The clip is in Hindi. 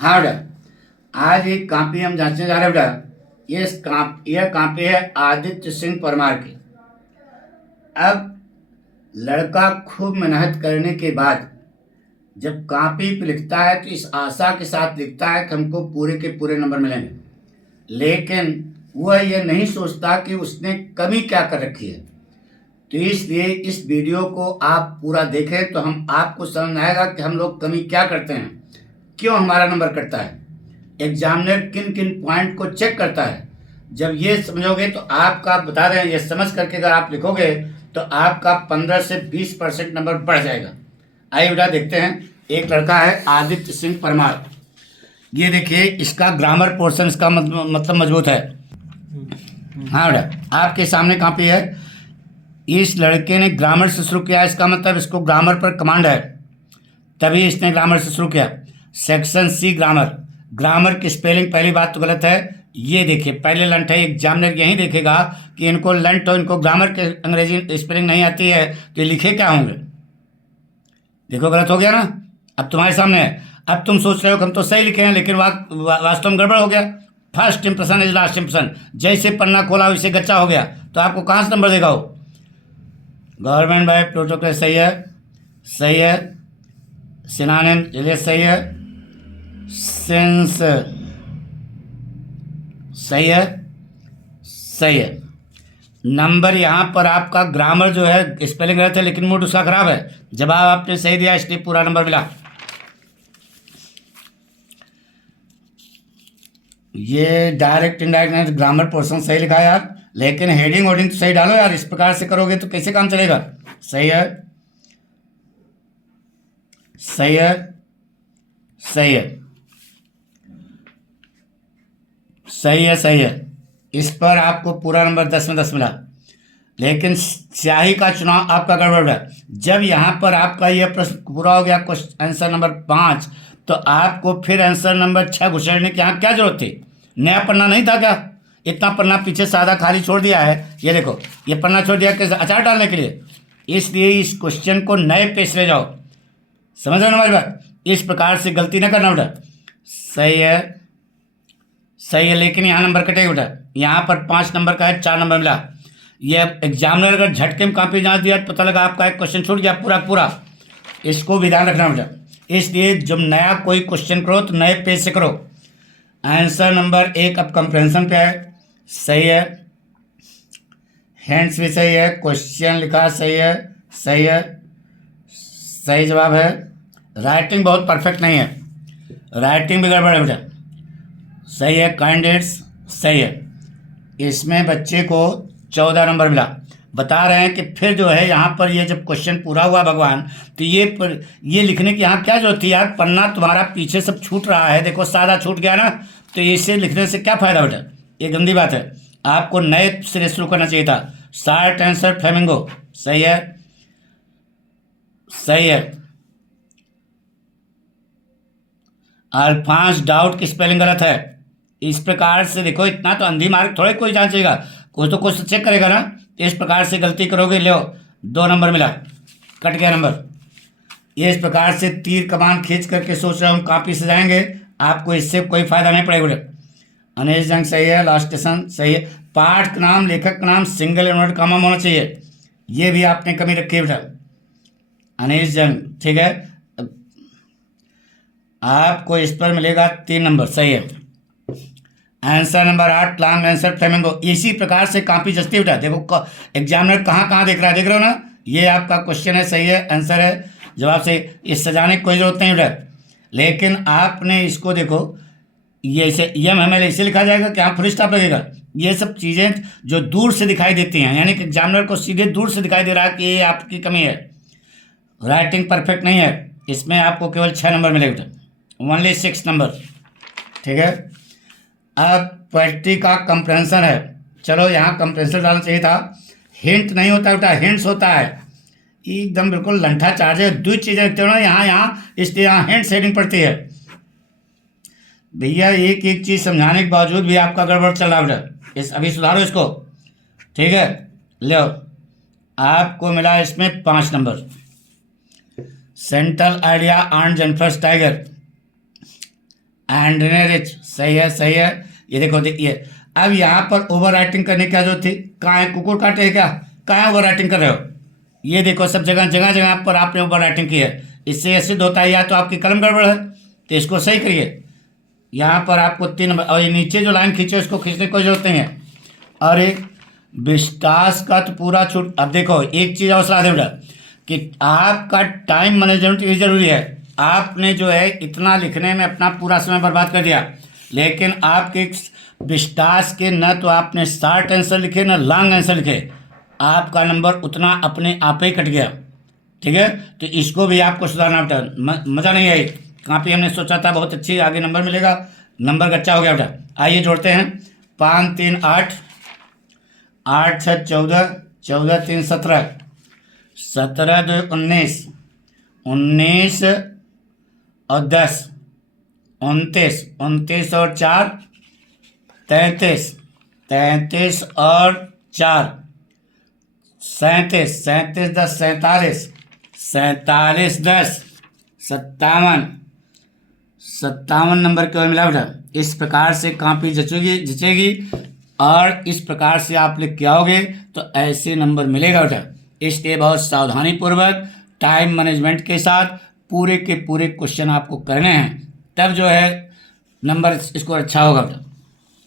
हाँ बेटा, आज एक कॉपी हम जांचने जा रहे हैं बेटा। यह कॉपी है आदित्य सिंह परमार की। अब लड़का खूब मेहनत करने के बाद जब कॉपी पे लिखता है तो इस आशा के साथ लिखता है कि हमको पूरे के पूरे नंबर मिलेंगे, लेकिन वह यह नहीं सोचता कि उसने कमी क्या कर रखी है। तो इसलिए इस वीडियो को आप पूरा देखें तो हम आपको समझ में आएगा कि हम लोग कमी क्या करते हैं, क्यों हमारा नंबर कटता है, एग्जामिनर किन किन पॉइंट को चेक करता है। जब ये समझोगे तो आपका, बता रहे हैं, ये समझ करके अगर आप लिखोगे तो आपका 15 से 20% नंबर बढ़ जाएगा। आइए बेटा देखते हैं। एक लड़का है आदित्य सिंह परमार। ये देखिए, इसका ग्रामर पोर्शन इसका मतलब मजबूत है। हाँ बेटा, आपके सामने कॉपी है। इस लड़के ने ग्रामर से शुरू किया, इसका मतलब इसको ग्रामर पर कमांड है, तभी इसने ग्रामर से शुरू किया। Section C grammar. ग्रामर की स्पेलिंग पहली बात तो गलत है। ये देखिए, पहले लंट है। एग्जामिनर यही देखेगा कि इनको लंट और इनको ग्रामर के अंग्रेजी स्पेलिंग नहीं आती है तो ये लिखे क्या होंगे। देखो, गलत हो गया ना। अब तुम्हारे सामने है। अब तुम सोच रहे हो कि हम तो सही लिखे हैं, लेकिन वास्तव में गड़बड़ हो गया। First impression is last impression. जैसे पन्ना खोला वैसे गच्चा हो गया, तो आपको कहाँ से नंबर देगा वो। गवर्नमेंट बाय प्रोटोकॉल सही है, सही है। सिनोनिम ये सही है। सेंस सही है, सही है। नंबर यहाँ पर आपका ग्रामर जो है स्पेलिंग गलत है, लेकिन मूड उसका खराब है। जवाब आपने सही दिया, इसलिए पूरा नंबर मिला। ये डायरेक्ट इनडायरेक्ट ग्रामर पोर्शन सही लिखा है यार, लेकिन हेडिंग वोडिंग तो सही डालो यार। इस प्रकार से करोगे तो कैसे काम चलेगा। सही है, सही है, सही है, सही है, सही है। इस पर आपको पूरा नंबर 10 में 10 मिला, लेकिन स्याही का चुनाव आपका गड़बड़ है। जब यहाँ पर आपका यह प्रश्न पूरा हो गया, क्वेश्चन आंसर नंबर 5, तो आपको फिर आंसर नंबर 6 घुसेड़ने की यहाँ क्या जरूरत थी। नया पन्ना नहीं था क्या। इतना पन्ना पीछे सादा खाली छोड़ दिया है। ये देखो, ये पन्ना छोड़ दिया कैसे, अचार डालने के लिए। इसलिए इस क्वेश्चन को नए पेज से ले जाओ। समझ रहे हो ना हमारी बात। इस प्रकार से गलती ना करना बेटा। सही है, सही है, लेकिन यहाँ नंबर कटेगा बेटा। यहाँ पर 5 नंबर का है, 4 नंबर मिला। ये एग्जामिनर अगर झटके में कॉपी जांच दिया, पता लगा आपका एक क्वेश्चन छूट गया पूरा पूरा। इसको भी ध्यान रखना बेटा। इसलिए जब नया कोई क्वेश्चन करो तो नए पेज से करो। आंसर नंबर 1 अब कंप्रेंशन पे है, सही है। हैंड्स भी सही है, क्वेश्चन लिखा सही है, सही है, सही जवाब है। राइटिंग बहुत परफेक्ट नहीं है, राइटिंग भी गड़बड़ है बेटा। सही है, कैंडिडेट्स सही है। इसमें बच्चे को 14 नंबर मिला। बता रहे हैं कि फिर जो है यहाँ पर ये जब क्वेश्चन पूरा हुआ भगवान, तो ये लिखने की यहाँ क्या जरूरत थी यार। पन्ना तुम्हारा पीछे सब छूट रहा है, देखो सादा छूट गया ना, तो इसे लिखने से क्या फायदा बेटा। ये गंदी बात है। आपको नए सिरे शुरू करना चाहिए था। शार्ट आंसर फ्लेमिंगो सही है, सही है। अल्फांस डाउट की स्पेलिंग गलत है। इस प्रकार से देखो, इतना तो अंधी मार्क थोड़े कोई जांचेगा, कोई तो कुछ चेक करेगा ना। इस प्रकार से गलती करोगे, लो 2 नंबर मिला, कट गया नंबर। ये इस प्रकार से तीर कमान खींच करके सोच रहे हम कॉपी से जाएंगे, आपको इससे कोई फायदा नहीं पड़ेगा। अनिल जंग सही है, लास्ट स्टेशन सही है। पाठ का नाम, लेखक का नाम सिंगल इन्वर्ट कॉमा होना चाहिए, ये भी आपने कमी रखी है बेटा। अनिल जंग ठीक है। आपको इस पर मिलेगा 3 नंबर, सही है। Answer number 8 long answer flamingo. इसी प्रकार से कॉपी जस्ती बेटा। देखो एग्जामिनर कहाँ कहाँ देख रहा है, देख रहे हो ना। ये आपका क्वेश्चन है, सही है, आंसर है, जवाब सही। इस सजाने की कोई जरूरत नहीं बेटा, लेकिन आपने इसको देखो, ये इसे यम एम एल इसे लिखा जाएगा कि हाँ फुल स्टॉप लगेगा। ये सब चीज़ें जो दूर से दिखाई देती हैं, यानी कि एग्जामिनर को सीधे दूर से दिखाई दे रहा है कि ये आपकी कमी है। राइटिंग परफेक्ट नहीं है, इसमें आपको केवल 6 नंबर मिलेगा, ओनली 6 नंबर, ठीक है। अब पोएट्री का कंप्रेंशन है। चलो यहाँ कंप्रेंशन डालना चाहिए था। हिंट नहीं होता बेटा, हिंट्स होता है। एकदम बिल्कुल लंठा चार्ज है। दो चीज़ें रखते हो ना यहाँ यहाँ, इसलिए यहाँ हिंट सेटिंग पड़ती है। भैया एक एक चीज़ समझाने के बावजूद भी आपका गड़बड़ चल रहा बेटा, इस अभी सुधारो इसको, ठीक है। लो, आपको मिला इसमें 5 number. Central idea on Jennifer tiger. हैंडनेरिच, सही है सही है। ये देखो देखिए, अब यहाँ पर ओवर राइटिंग करने की क्या जरूरत थी? कहाँ है? कुकुर काटे है क्या? कहाँ ओवर राइटिंग कर रहे हो? ये देखो सब जगह जगह जगह पर आपने ओवर राइटिंग की है। इससे यह सिद्ध होता है या तो आपकी कलम गड़बड़ है, तो इसको सही करिए। यहाँ पर आपको 3 नंबर, और ये नीचे जो लाइन खींचे इसको खींचने की कोई जरूरत नहीं है। और एक विस्तास का तो पूरा छूट। अब देखो एक चीज़ और सलाह दें बेटा कि आपका टाइम मैनेजमेंट ये जरूरी है। आपने जो है इतना लिखने में अपना पूरा समय बर्बाद कर दिया, लेकिन आपके विस्तास के न तो आपने शॉर्ट आंसर लिखे न लॉन्ग आंसर लिखे, आपका नंबर उतना अपने आप ही कट गया। ठीक है, तो इसको भी आपको सुधारना बेटा। मज़ा नहीं आई कापी, हमने सोचा था बहुत अच्छी आगे नंबर मिलेगा, नंबर कच्चा हो गया बेटा। आइए जोड़ते हैं। 5 3 8, 8 6 14, 14 3 17, 17 2 19, 19 और 10 29, 29 और 4 33, 33 और 4 37, 37 10 47, 47 10 57, 57 नंबर केवल मिला बेटा। इस प्रकार से कॉपी जचेगी और इस प्रकार से आप लिख के आओगे तो ऐसे नंबर मिलेगा बेटा। इसलिए बहुत सावधानी पूर्वक टाइम मैनेजमेंट के साथ पूरे के पूरे क्वेश्चन आपको करने हैं, तब जो है नंबर इसको अच्छा होगा बेटा।